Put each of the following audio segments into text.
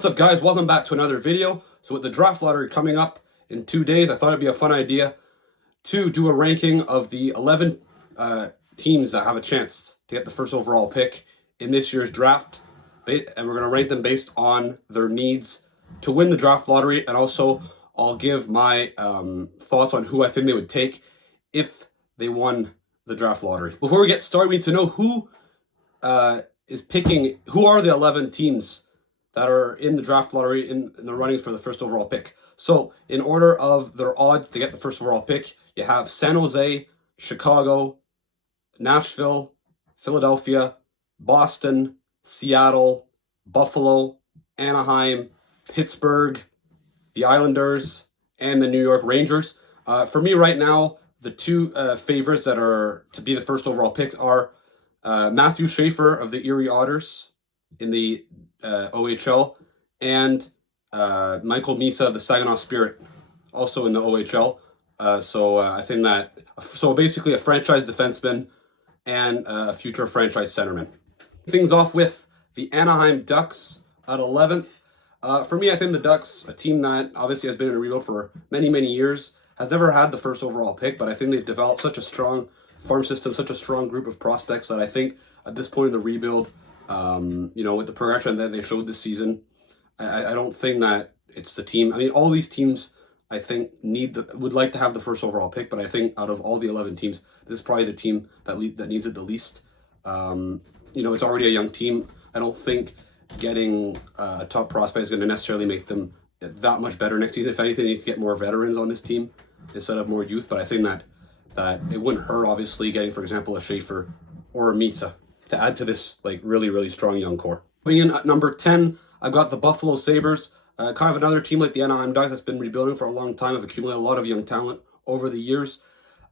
What's up, guys? Welcome back to another video. So with the draft lottery coming up in 2 days, I thought it'd be a fun idea to do a ranking of the 11 teams that have a chance to get the first overall pick in this year's draft. And we're going to rank them based on their needs to win the draft lottery. And also, I'll give my thoughts on who I think they would take if they won the draft lottery. Before we get started, we need to know who is picking, who are the 11 teams that are in the draft lottery in the running for the first overall pick. So in order of their odds to get the first overall pick, you have San Jose, Chicago, Nashville, Philadelphia, Boston, Seattle, Buffalo, Anaheim, Pittsburgh, the Islanders, and the New York Rangers. For me right now, the two favorites that are to be the first overall pick are Matthew Schaefer of the Erie Otters in the OHL, and Michael Misa of the Saginaw Spirit, also in the OHL. I think that, so basically a franchise defenseman and a future franchise centerman. Things off with the Anaheim Ducks at 11th. For me, I think the Ducks, a team that obviously has been in a rebuild for many, many years, has never had the first overall pick, but I think they've developed such a strong farm system, such a strong group of prospects that I think at this point in the rebuild, with the progression that they showed this season, I don't think that it's the team. I mean, all these teams, I think, would like to have the first overall pick, but I think out of all the 11 teams, this is probably the team that needs it the least. It's already a young team. I don't think getting a top prospect is going to necessarily make them that much better next season. If anything, they need to get more veterans on this team instead of more youth, but I think that it wouldn't hurt, obviously, getting, for example, a Schaefer or a Misa to add to this really, really strong young core. Coming in at number 10, I've got the Buffalo Sabres, kind of another team like the Anaheim Ducks that's been rebuilding for a long time, have accumulated a lot of young talent over the years.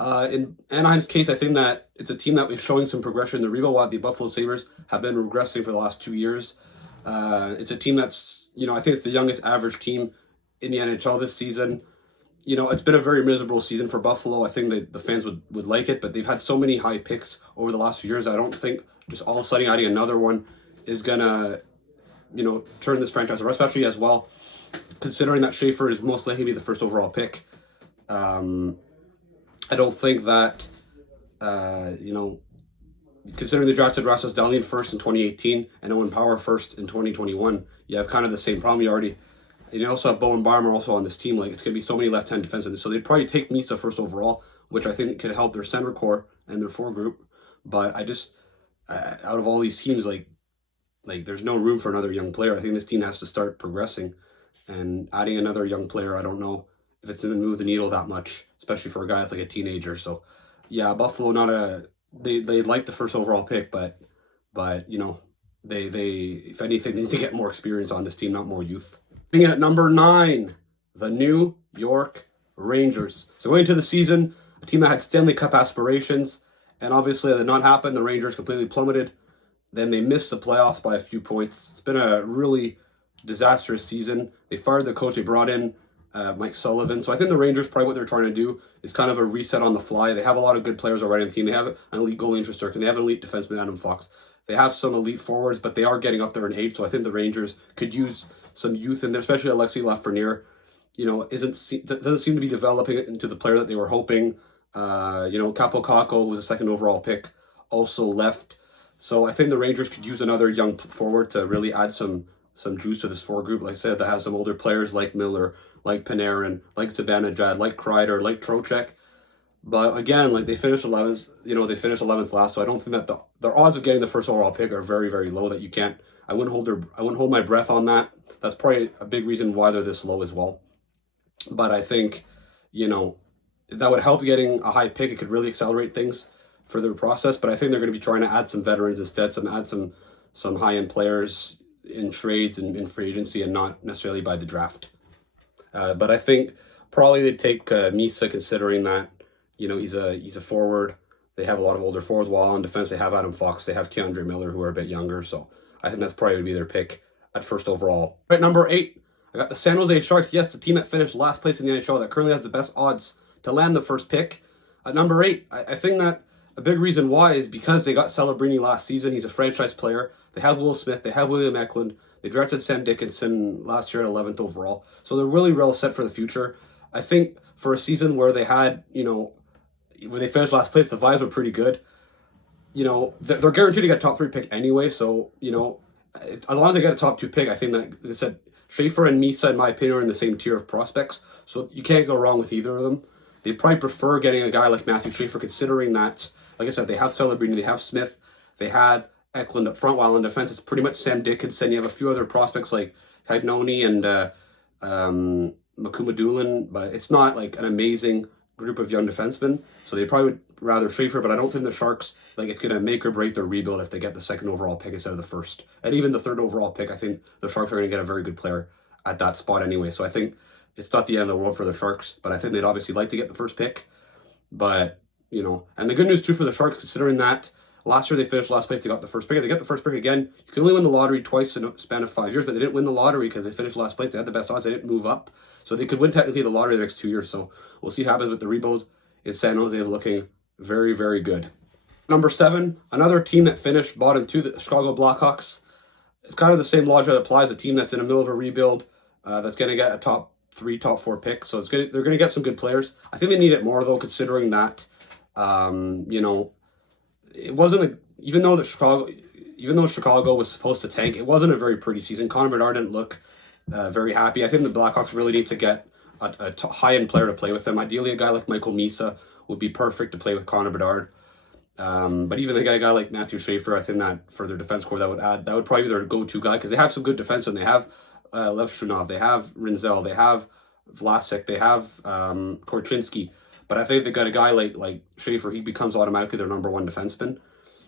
In Anaheim's case, I think that it's a team that is showing some progression in the rebuild, while the Buffalo Sabres have been regressing for the last 2 years. It's a team that's, I think it's the youngest average team in the NHL this season. It's been a very miserable season for Buffalo. I think that the fans would like it, but they've had so many high picks over the last few years. I don't think just all of a sudden adding another one is gonna, turn this franchise around, especially as well, considering that Schaefer is most likely to be the first overall pick. I don't think that, considering they drafted Rasmus Dahlin first in 2018 and Owen Power first in 2021, you have kind of the same problem. You also have Bowen Barmer also on this team. Like, it's going to be so many left-hand defensemen. So they'd probably take Misa first overall, which I think could help their center core and their foregroup. But I just, out of all these teams, like there's no room for another young player. I think this team has to start progressing. And adding another young player, I don't know if it's going to move the needle that much, especially for a guy that's like a teenager. So, yeah, Buffalo, they'd like the first overall pick, but they if anything, they need to get more experience on this team, not more youth. At number 9, the New York Rangers. So going into the season, a team that had Stanley Cup aspirations, and obviously that did not happen. The Rangers completely plummeted. Then they missed the playoffs by a few points. It's been a really disastrous season. They fired the coach. They brought in Mike Sullivan. So I think the Rangers, probably what they're trying to do is kind of a reset on the fly. They have a lot of good players already on the team. They have an elite goalie in Shesterkin. They have an elite defenseman, Adam Fox. They have some elite forwards, but they are getting up there in age. So I think the Rangers could use some youth in there, especially Alexei Lafreniere. Doesn't seem to be developing into the player that they were hoping. Capo Caco was a second overall pick, also left. So I think the Rangers could use another young forward to really add some juice to this forward group. Like I said, that has some older players like Miller, like Panarin, like Zibanejad, like Kreider, like Trocheck. But again, they finished 11th. They finished 11th last, so I don't think that their odds of getting the first overall pick are very, very low. That you can't. I wouldn't hold my breath on that. That's probably a big reason why they're this low as well. But I think, that would help getting a high pick. It could really accelerate things for their process. But I think they're going to be trying to add some veterans instead, add some high-end players in trades and in free agency, and not necessarily by the draft. But I think probably they'd take Misa, considering that he's a forward. They have a lot of older forwards. While on defense, they have Adam Fox. They have Keandre Miller, who are a bit younger. So I think that's probably would be their pick at first overall. Right, number 8, I got the San Jose Sharks. Yes, the team that finished last place in the NHL that currently has the best odds to land the first pick. At number 8, I think that a big reason why is because they got Celebrini last season. He's a franchise player. They have Will Smith. They have William Eklund. They drafted Sam Dickinson last year at 11th overall. So they're really well set for the future. I think for a season where they had, when they finished last place, the vibes were pretty good. They're guaranteed to get top 3 pick anyway. So, as long as they get a top 2 pick, I think that, like I said, Schaefer and Misa, in my opinion, are in the same tier of prospects. So you can't go wrong with either of them. They probably prefer getting a guy like Matthew Schaefer, considering that, like I said, they have Celebrini, they have Smith, they have Eklund up front, while in defense it's pretty much Sam Dickinson. You have a few other prospects like Cagnoni and Makuma Doolin, but it's not like an amazing group of young defensemen. So they probably would rather Schaefer, but I don't think the Sharks, it's going to make or break their rebuild if they get the 2nd overall pick instead of the 1st. And even the 3rd overall pick, I think the Sharks are going to get a very good player at that spot anyway. So I think it's not the end of the world for the Sharks, but I think they'd obviously like to get the 1st pick. But, and the good news too for the Sharks, considering that last year they finished last place, they got the 1st pick. If they get the 1st pick again, you can only win the lottery twice in a span of 5 years, but they didn't win the lottery because they finished last place. They had the best odds. They didn't move up. So they could win technically the lottery the next 2 years. So we'll see what happens with the rebuild. San Jose is looking very, very good. Number 7, another team that finished bottom 2, the Chicago Blackhawks. It's kind of the same logic that applies. A team that's in the middle of a rebuild, that's going to get a top 3, top 4 pick. So they're going to get some good players. I think they need it more though, considering that, it wasn't even though Chicago was supposed to tank, it wasn't a very pretty season. Connor Bedard didn't look very happy. I think the Blackhawks really need to get a high-end player to play with them. Ideally, a guy like Michael Misa would be perfect to play with Connor Bedard. But even a guy like Matthew Schaefer, I think that for their defense core, that would probably be their go-to guy, because they have some good defensemen. They have Lev Shunov, they have Rinzel, they have Vlasic, they have Korchinski. But I think they got a guy like Schaefer, he becomes automatically their number 1 defenseman.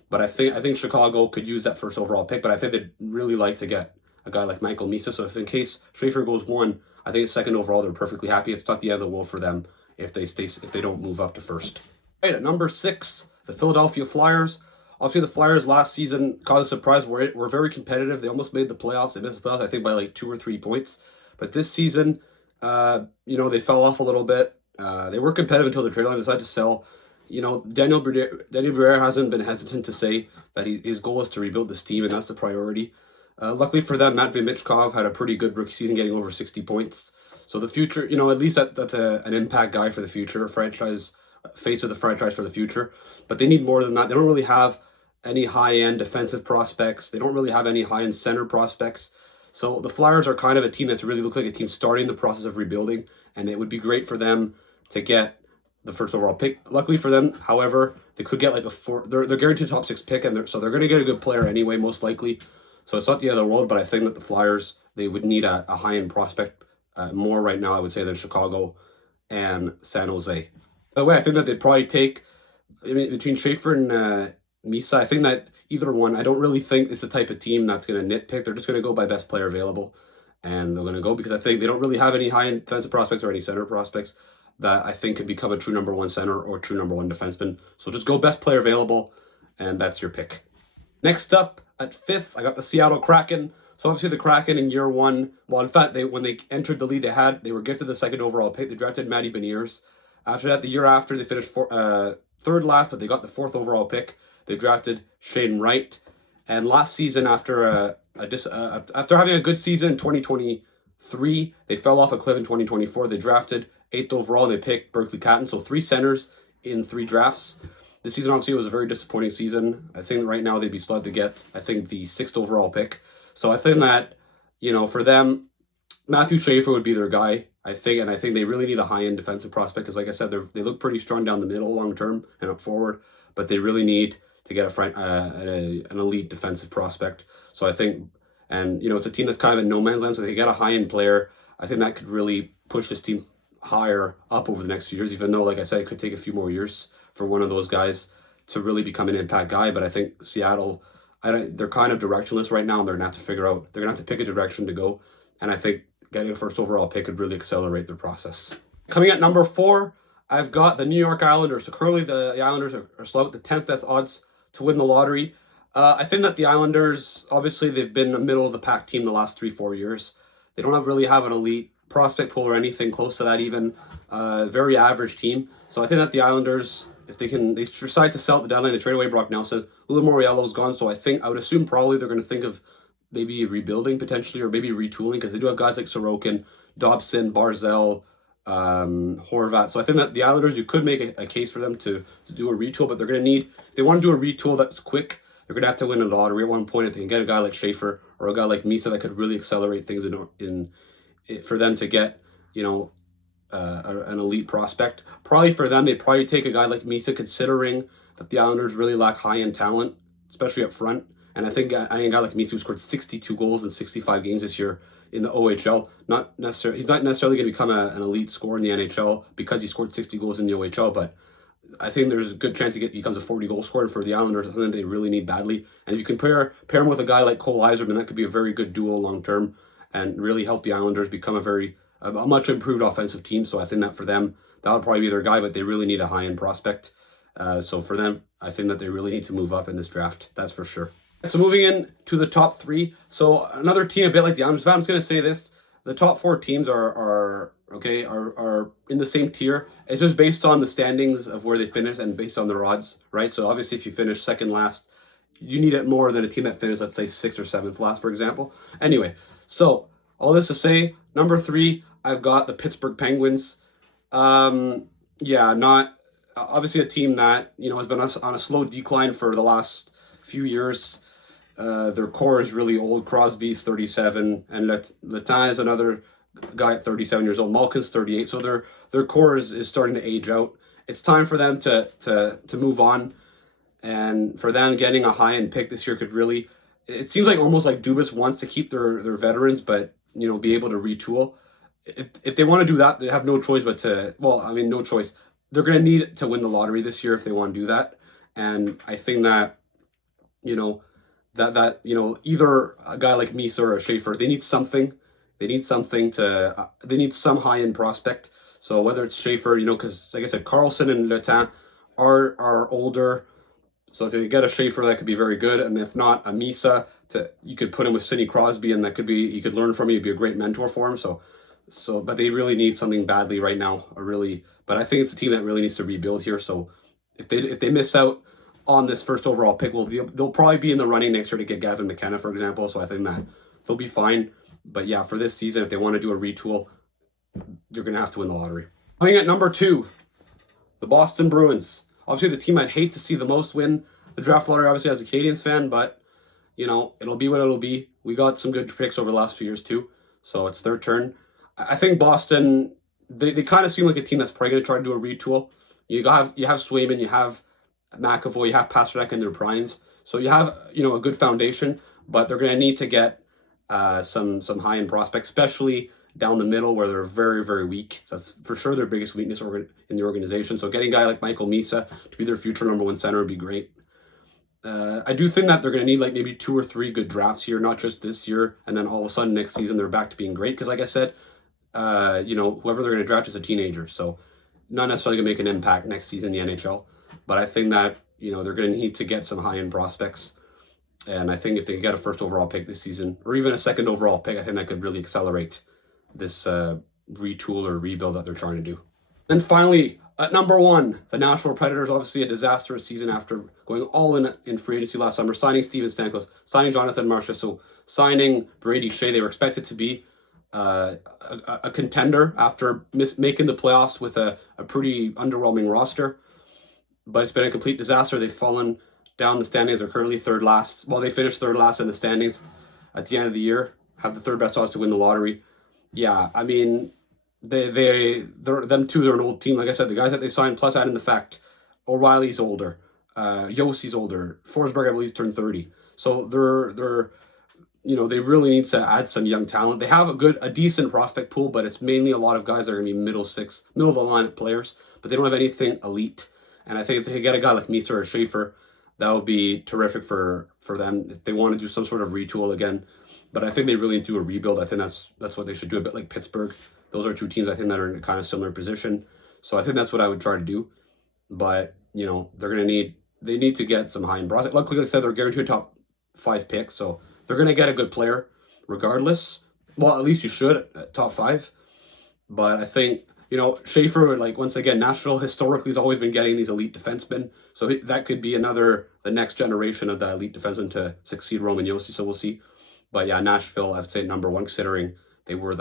But I think Chicago could use that 1st overall pick, but I think they'd really like to get a guy like Michael Misa. So if in case Schaefer goes 1, I think 2nd overall, they're perfectly happy. It's not the end of the world for them if they don't move up to 1st. Right, at number 6, the Philadelphia Flyers. Obviously, the Flyers last season caused a surprise. Were very competitive. They almost made the playoffs. They missed the playoffs, I think, by like 2 or 3 points. But this season, they fell off a little bit. They were competitive until the trade line decided to sell. Daniel Briere hasn't been hesitant to say that his goal is to rebuild this team, and that's the priority. Luckily for them, Matvei Michkov had a pretty good rookie season, getting over 60 points. So the future, at least that's an impact guy for the future, face of the franchise for the future. But they need more than that. They don't really have any high-end defensive prospects. They don't really have any high-end center prospects. So the Flyers are kind of a team that's really looks like a team starting the process of rebuilding, and it would be great for them to get the 1st overall pick. Luckily for them, however, they could get like a 4. They're guaranteed top 6 pick, and so they're going to get a good player anyway, most likely. So it's not the end of the world, but I think that the Flyers, they would need a high-end prospect more right now, I would say, than Chicago and San Jose. By the way, I think that they'd probably take, between Schaefer and Misa, I think that either one, I don't really think it's the type of team that's going to nitpick. They're just going to go by best player available. And they're going to go because I think they don't really have any high-end defensive prospects or any center prospects that I think could become a true number 1 center or true number 1 defenseman. So just go best player available, and that's your pick. Next up, at 5th, I got the Seattle Kraken. So obviously the Kraken in year 1, well, in fact, when they entered the league, they were gifted the 2nd overall pick. They drafted Matty Beniers. After that, the year after, they finished 3rd last, but they got the 4th overall pick. They drafted Shane Wright. And last season, after having a good season in 2023, they fell off a cliff in 2024. They drafted 8th overall, and they picked Berkeley Catton. So 3 centers in 3 drafts. This season, obviously, was a very disappointing season. I think right now they'd be slotted to get, the 6th overall pick. So I think that, for them, Matthew Schaefer would be their guy, I think. And I think they really need a high-end defensive prospect because, like I said, they look pretty strong down the middle long term and up forward. But they really need to get an elite defensive prospect. So I think, and, it's a team that's kind of in no man's land. So they get a high-end player. I think that could really push this team higher up over the next few years, even though, like I said, it could take a few more years for one of those guys to really become an impact guy. But I think Seattle, they're kind of directionless right now, and they're going to have to figure out, they're going to have to pick a direction to go. And I think getting a 1st overall pick could really accelerate their process. Coming at number 4, I've got the New York Islanders. So currently the Islanders are still at the 10th best odds to win the lottery. I think that the Islanders, obviously, they've been a middle of the pack team the last 3-4 years. They don't really have an elite prospect pool or anything close to that even. Very average team. So I think that the Islanders, if they decide to sell at the deadline, they trade away Brock Nelson. Lou Moriello's gone, so I would assume probably they're going to think of maybe rebuilding potentially, or maybe retooling, because they do have guys like Sorokin, Dobson, Barzell, Horvat. So I think that the Islanders, you could make a case for them to do a retool, but they're going to need, if they want to do a retool that's quick, they're going to have to win a lottery at one point. If they can get a guy like Schaefer or a guy like Misa that could really accelerate things in for them to get, an elite prospect. Probably for them, they'd probably take a guy like Misa, considering that the Islanders really lack high-end talent, especially up front. And I think a guy like Misa, who scored 62 goals in 65 games this year in the OHL, he's not necessarily going to become an elite scorer in the NHL because he scored 60 goals in the OHL, but I think there's a good chance he becomes a 40-goal scorer for the Islanders, something they really need badly. And if you can pair him with a guy like Cole Yzerman, that could be a very good duo long-term and really help the Islanders become a much improved offensive team. So I think that for them, that would probably be their guy, but they really need a high-end prospect. So for them, I think that they really need to move up in this draft. That's for sure. So moving in to the top three. So another team a bit like the Islanders. I'm just going to say this. The top four teams are in the same tier. It's just based on the standings of where they finish and based on their odds, right? So obviously if you finish second last, you need it more than a team that finished, let's say, 6th or 7th last, for example. Anyway, so all this to say, number 3, I've got the Pittsburgh Penguins. Not obviously a team that, has been on a slow decline for the last few years. Their core is really old. Crosby's 37, and Letang is another guy at 37 years old. Malkin's 38, so their core is starting to age out. It's time for them to move on, and for them getting a high-end pick this year could really, it seems like almost like Dubas wants to keep their veterans, but be able to retool. If they want to do that, they have no choice but no choice. They're going to need to win the lottery this year if they want to do that, and I think that either a guy like Misa or a Schaefer, they need something. They need some high-end prospect. So whether it's Schaefer, because like I said, Carlson and Letang are older. So if they get a Schaefer, that could be very good. And if not, a Misa, you could put him with Sidney Crosby, and he could learn from him. He'd be a great mentor for him. But they really need something badly right now. But I think it's a team that really needs to rebuild here. So if they miss out on this first overall pick, they'll probably be in the running next year to get Gavin McKenna, for example. So I think that they'll be fine. But yeah, for this season, if they want to do a retool, you're going to have to win the lottery. Coming at number 2, the Boston Bruins. Obviously, the team I'd hate to see the most win the draft lottery, obviously, as a Canadiens fan, but, it'll be what it'll be. We got some good picks over the last few years, too. So it's their turn. I think Boston, they kind of seem like a team that's probably going to try to do a retool. You have Swayman, you have McAvoy, you have Pasternak in their primes. So you have, a good foundation, but they're going to need to get some high-end prospects, especially down the middle where they're very, very weak. That's for sure their biggest weakness in the organization. So getting a guy like Michael Misa to be their future number 1 center would be great. I do think that they're going to need like maybe 2 or 3 good drafts here, not just this year, and then all of a sudden next season they're back to being great. Because like I said, whoever they're going to draft is a teenager, so not necessarily going to make an impact next season in the NHL. But I think that, they're going to need to get some high-end prospects. And I think if they can get a first overall pick this season, or even a second overall pick, I think that could really accelerate this retool or rebuild that they're trying to do. And finally, at number 1, the Nashville Predators, obviously a disastrous season after going all in free agency last summer, signing Steven Stamkos, signing Jonathan Marchessault, so signing Brady Shea. They were expected to be a contender after making the playoffs with a pretty underwhelming roster. But it's been a complete disaster. They've fallen down the standings. They're currently 3rd last. Well, they finished 3rd last in the standings at the end of the year. Have the 3rd best odds to win the lottery. Yeah, I mean, they're an old team. Like I said, the guys that they signed, plus adding the fact O'Reilly's older, Yossi's older, Forsberg, I believe, turned 30. So they really need to add some young talent. They have a decent prospect pool, but it's mainly a lot of guys that are going to be middle of the line players, but they don't have anything elite. And I think if they get a guy like Misa or Schaefer, that would be terrific for them if they want to do some sort of retool again. But I think they really need to do a rebuild. I think that's what they should do, a bit like Pittsburgh. Those are 2 teams I think that are in a kind of similar position. So I think that's what I would try to do. But, they need to get some high-end prospects. Luckily, like I said, they're guaranteed a top 5 pick, so they're going to get a good player regardless. Well, at least you should at top 5. But I think, Schaefer, once again, Nashville historically has always been getting these elite defensemen. So that could be the next generation of that elite defenseman to succeed Roman Josi. So we'll see. But yeah, Nashville, I'd say number one, considering they were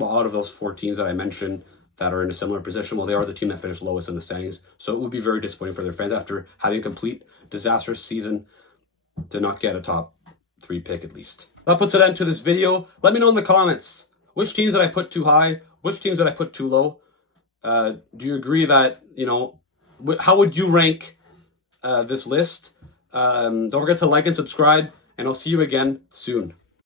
out of those 4 teams that I mentioned that are in a similar position, well, they are the team that finished lowest in the standings. So it would be very disappointing for their fans after having a complete disastrous season to not get a top 3 pick at least. That puts an end to this video. Let me know in the comments, which teams did I put too high? Which teams did I put too low? Do you agree that, how would you rank this list? Don't forget to like and subscribe, and I'll see you again soon.